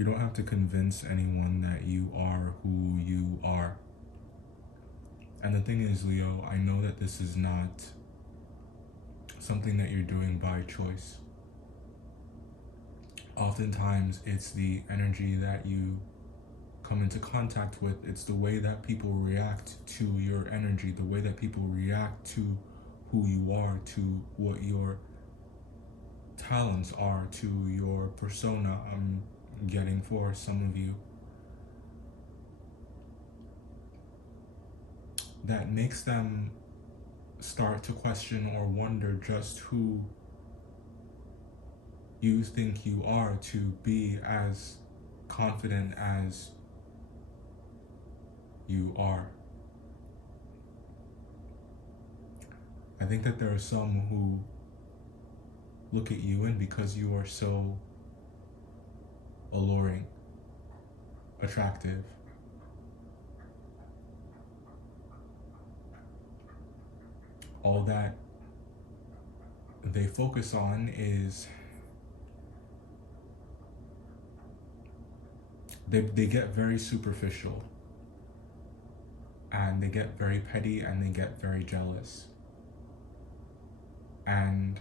You don't have to convince anyone that you are who you are. And the thing is, Leo, I know that this is not something that you're doing by choice. Oftentimes, it's the energy that you come into contact with. It's the way that people react to your energy, the way that people react to who you are, to what your talents are, to your persona. I'm getting for some of you. That makes them start to question or wonder just who you think you are, to be as confident as you are. I think that there are some who look at you, and because you are so alluring, attractive, all that they focus on is they get very superficial, and they get very petty, and they get very jealous. And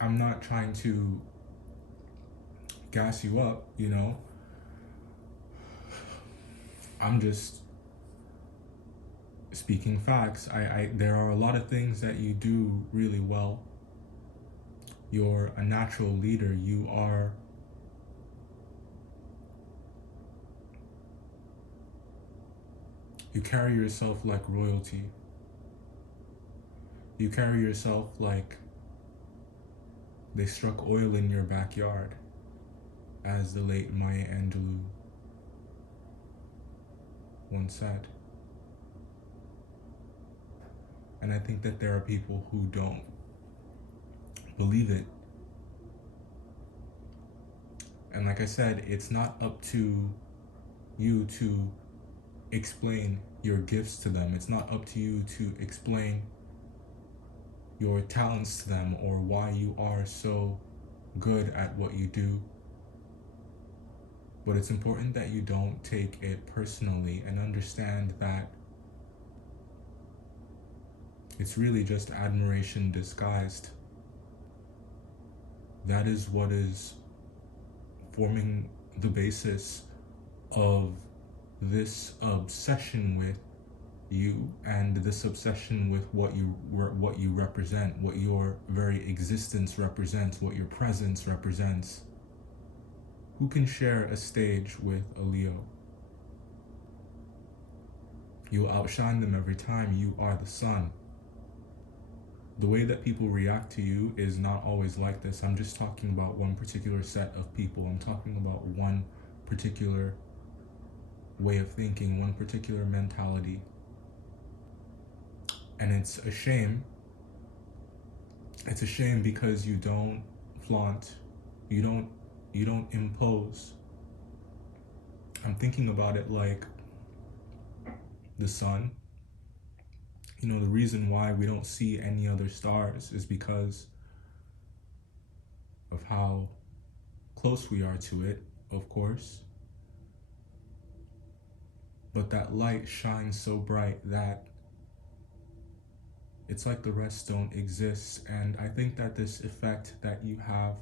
I'm not trying to gas you up, you know. I'm just speaking facts. There are a lot of things that you do really well. You're a natural leader. You carry yourself like royalty. You carry yourself like they struck oil in your backyard, as the late Maya Angelou once said. And I think that there are people who don't believe it. And like I said, it's not up to you to explain your gifts to them. It's not up to you to explain your talents to them, or why you are so good at what you do. But it's important that you don't take it personally, and understand that it's really just admiration disguised. That is what is forming the basis of this obsession with you, and this obsession with what you represent, what your very existence represents, what your presence represents. Who can share a stage with a Leo? You'll outshine them every time. You are the sun. The way that people react to you is not always like this. I'm just talking about one particular set of people. I'm talking about one particular way of thinking, one particular mentality. And it's a shame. It's a shame because you don't flaunt, you don't impose. I'm thinking about it like the sun. You know, the reason why we don't see any other stars is because of how close we are to it, of course. But that light shines so bright that it's like the rest don't exist. And I think that this effect that you have,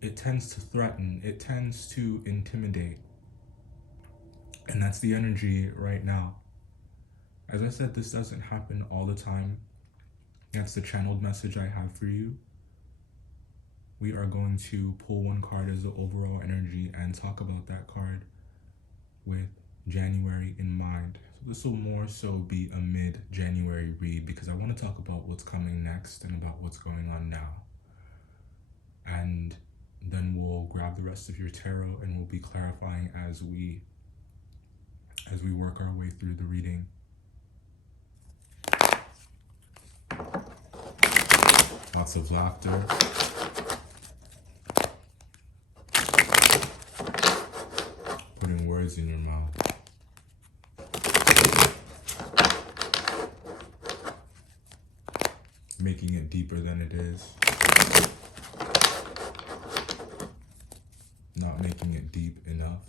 it tends to threaten, it tends to intimidate. And that's the energy right now. As I said, this doesn't happen all the time. That's the channeled message I have for you. We are going to pull one card as the overall energy and talk about that card with January in mind. So this will more so be a mid-January read, because I want to talk about what's coming next and about what's going on now. And then we'll grab the rest of your tarot and we'll be clarifying as we work our way through the reading. Lots of laughter. Putting words in your mouth. Making it deeper than it is. Not not making it deep enough.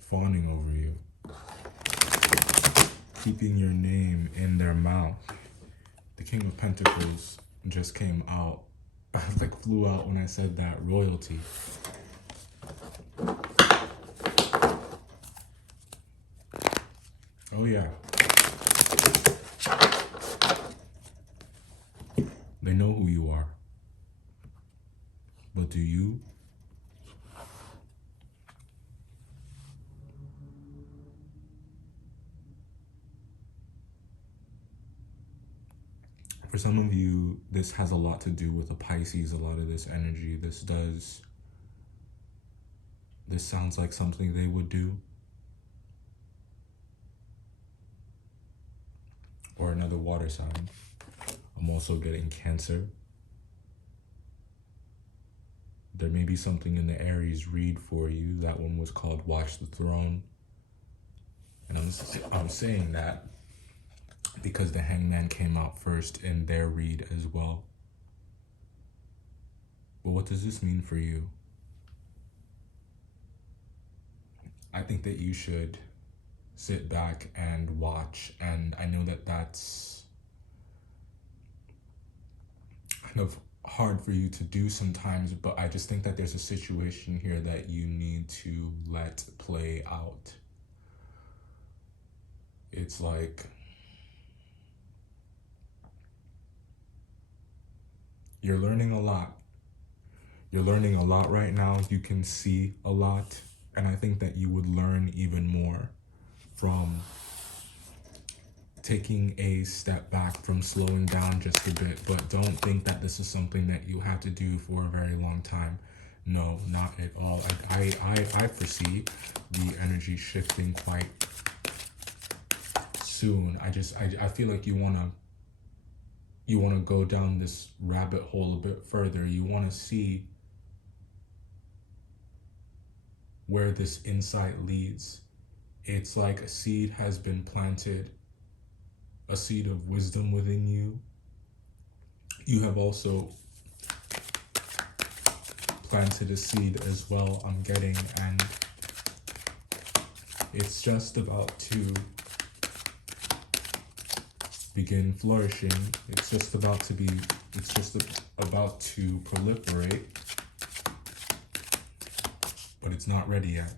Fawning over you. Keeping your name in their mouth. The King of Pentacles just came out. I like flew out when I said that. Royalty. Oh yeah. They know who you are. But do you? For some of you, this has a lot to do with a Pisces, a lot of this energy. This sounds like something they would do. Or another water sign. I'm also getting Cancer. There may be something in the Aries read for you. That one was called Watch the Throne. And I'm saying that because the Hangman came out first in their read as well. But what does this mean for you? I think that you should sit back and watch. And I know that that's kind of hard for you to do sometimes, but I just think that there's a situation here that you need to let play out. It's like you're learning a lot. You're learning a lot right now. You can see a lot. And I think that you would learn even more from taking a step back, from slowing down just a bit. But don't think that this is something that you have to do for a very long time. No, not at all. I foresee the energy shifting quite soon. I feel like you wanna go down this rabbit hole a bit further. You wanna see where this insight leads. It's like a seed has been planted, a seed of wisdom within you. You have also planted a seed as well, I'm getting, and it's just about to begin flourishing. It's just about to proliferate, but it's not ready yet.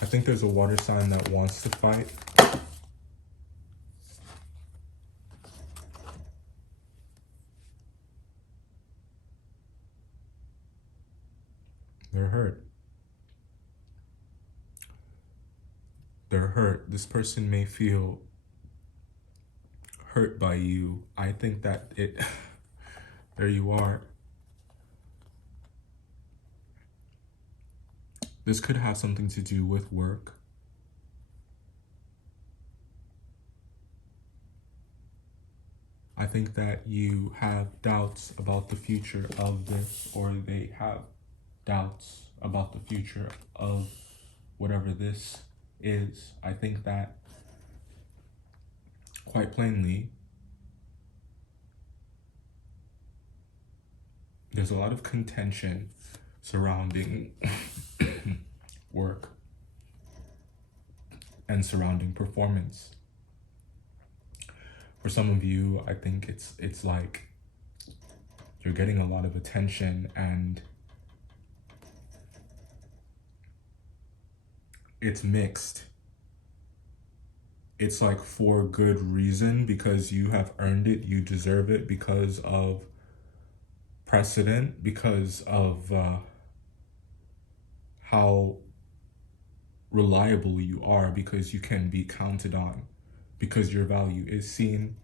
I think there's a water sign that wants to fight. They're hurt. They're hurt. This person may feel hurt by you. I think that there you are. This could have something to do with work. I think that you have doubts about the future of this, or they have doubts about the future of whatever this is. I think that, quite plainly, there's a lot of contention surrounding work and surrounding performance. For some of you, I think it's like you're getting a lot of attention, and it's mixed. It's like for good reason, because you have earned it, you deserve it, because of precedent, because of how reliable you are, because you can be counted on, because your value is seen.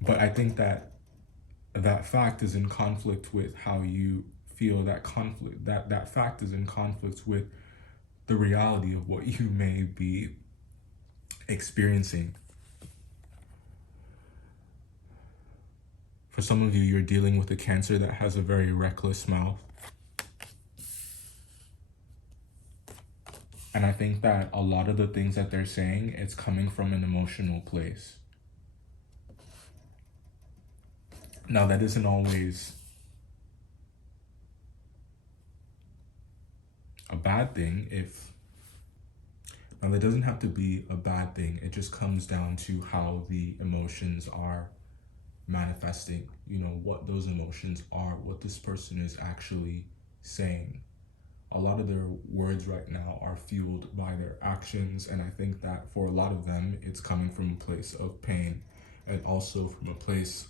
But I think that fact is in conflict with how you feel. That fact is in conflict with the reality of what you may be experiencing. For some of you, you're dealing with a Cancer that has a very reckless mouth. And I think that a lot of the things that they're saying, it's coming from an emotional place. Now, that isn't always a bad thing. Now, that doesn't have to be a bad thing. It just comes down to how the emotions are manifesting, what those emotions are, what this person is actually saying. A lot of their words right now are fueled by their actions, and I think that for a lot of them, it's coming from a place of pain and also from a place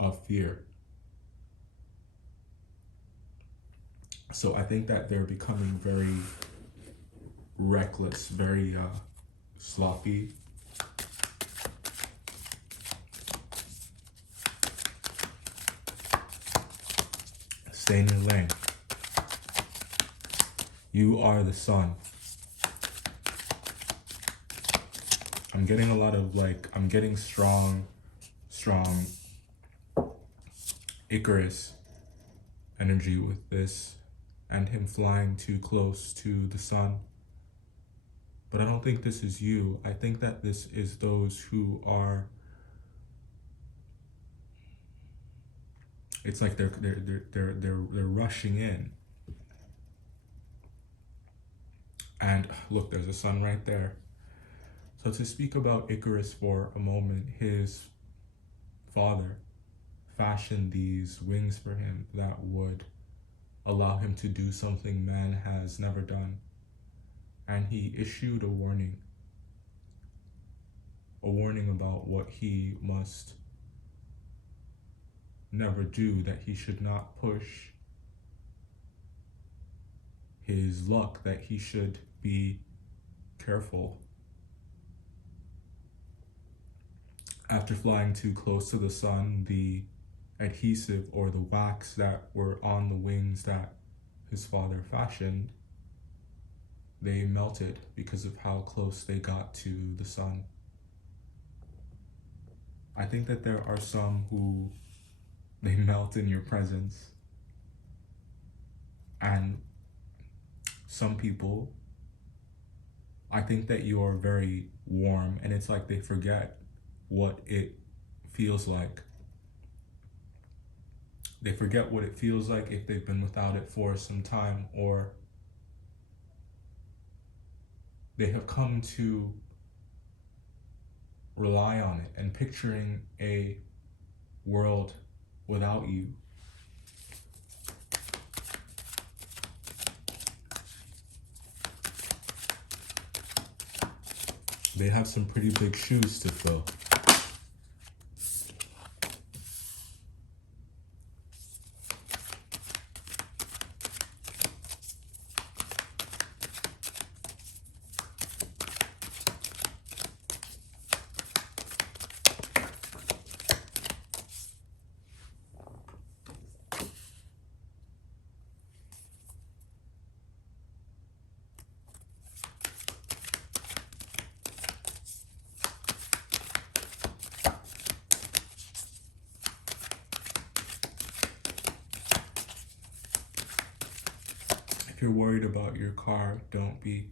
of fear. So I think that they're becoming very reckless, very sloppy. Stay in your lane. You are the sun. I'm getting a lot of I'm getting strong Icarus energy with this and him flying too close to the sun. But I don't think this is you. I think that this is those who are, it's like they're rushing in. And look, there's a sun right there. So to speak about Icarus for a moment, his father fashioned these wings for him that would allow him to do something man has never done. And he issued a warning about what he must never do, that he should not push his luck, that he should be careful. After flying too close to the sun, the adhesive or the wax that were on the wings that his father fashioned, they melted because of how close they got to the sun. I think that there are some who they melt in your presence, and some people, I think that you are very warm, and it's like they forget what it feels like. They forget what it feels like if they've been without it for some time, or they have come to rely on it and picturing a world without you. They have some pretty big shoes to fill. If you're worried about your car, don't be.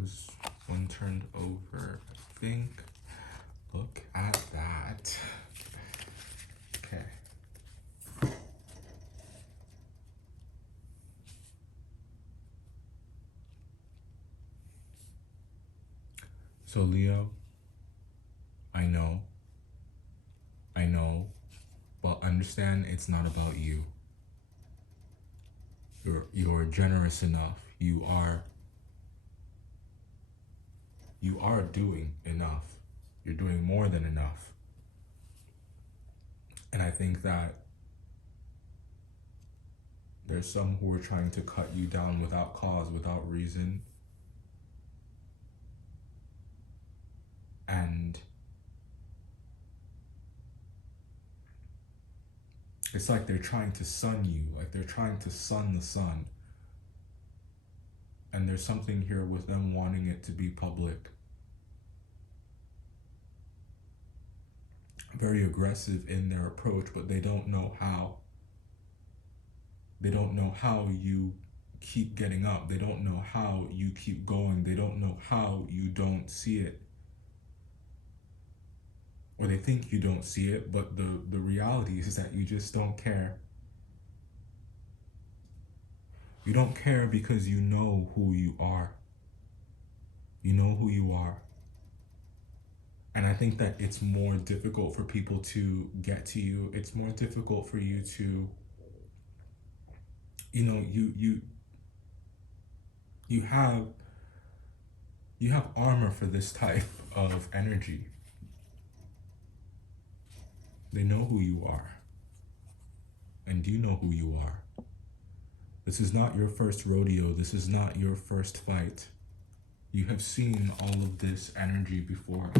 Was one turned over, I think. Look at that. Okay. So Leo, I know, but understand it's not about you. You're generous enough. You are you are doing enough. You're doing more than enough. And I think that there's some who are trying to cut you down without cause, without reason. And it's like they're trying to sun you, like they're trying to sun the sun. And there's something here with them wanting it to be public. Very aggressive in their approach, but they don't know how. They don't know how you keep getting up. They don't know how you keep going. They don't know how you don't see it. Or they think you don't see it, but the reality is that you just don't care. You don't care because you know who you are. You know who you are. And I think that it's more difficult for people to get to you. It's more difficult for you to, you have armor for this type of energy. They know who you are. And you know who you are. This is not your first rodeo. This is not your first fight. You have seen all of this energy before.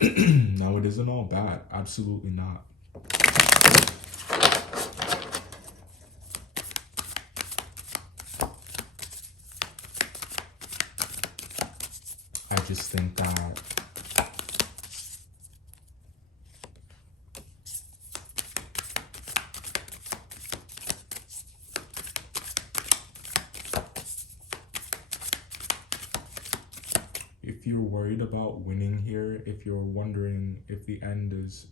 Now, it isn't all bad. Absolutely not. I just think that if you're worried about winning here, if you're wondering if the end is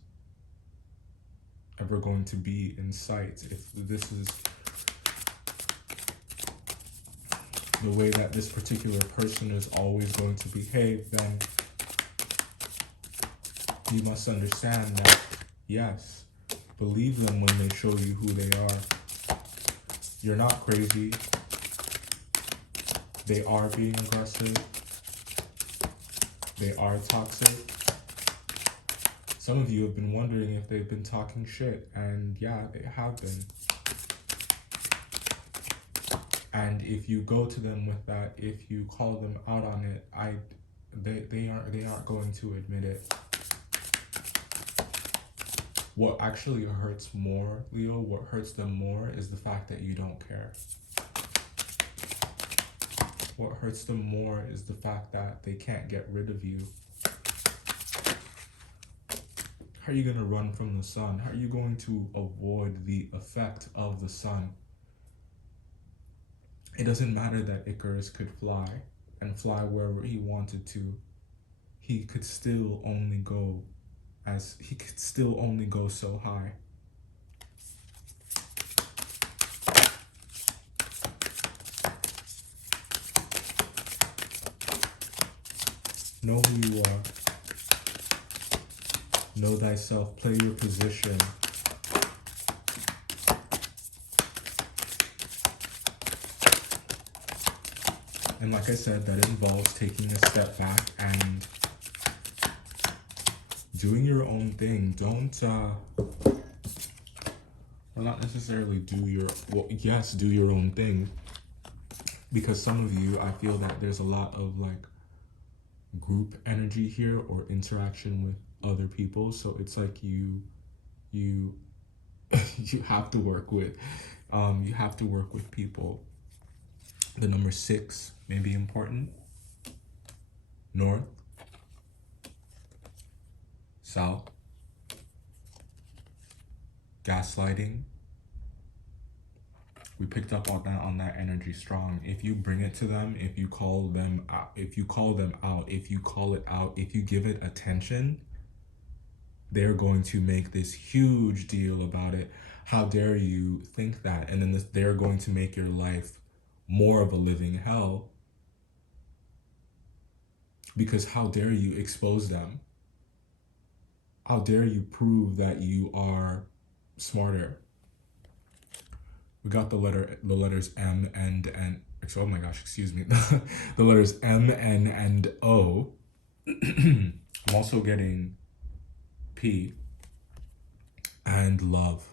ever going to be in sight, if this is the way that this particular person is always going to behave, then you must understand that, yes, believe them when they show you who they are. You're not crazy. They are being aggressive. They are toxic. Some of you have been wondering if they've been talking shit, and yeah, they have been. And if you go to them with that, if you call them out on it, they aren't going to admit it. What actually hurts more, Leo, what hurts them more is the fact that you don't care. What hurts them more is the fact that they can't get rid of you. How are you going to run from the sun? How are you going to avoid the effect of the sun? It doesn't matter that Icarus could fly and fly wherever he wanted to. He could still only go so high. Know who you are. Know thyself. Play your position. And like I said, that involves taking a step back and doing your own thing. Don't, well, not necessarily do your own thing. Because some of you, I feel that there's a lot of like group energy here or interaction with other people. So it's like you you have to work with, people. The number 6 may be important. North, south, gaslighting. We picked up on that energy strong. If you bring it to them, if you call them out, if you call it out, if you give it attention, they're going to make this huge deal about it. How dare you think that? And then they're going to make your life more of a living hell, because how dare you expose them? How dare you prove that you are smarter? We got the letters M and oh my gosh, excuse me, the letters M, N, and O. I'm also getting P and love.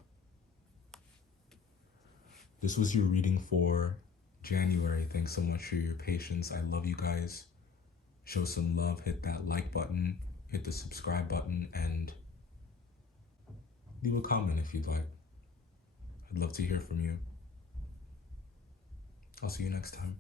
This was your reading for January. Thanks so much for your patience. I love you guys. Show some love. Hit that like button, hit the subscribe button, and leave a comment if you'd like. I'd love to hear from you. I'll see you next time.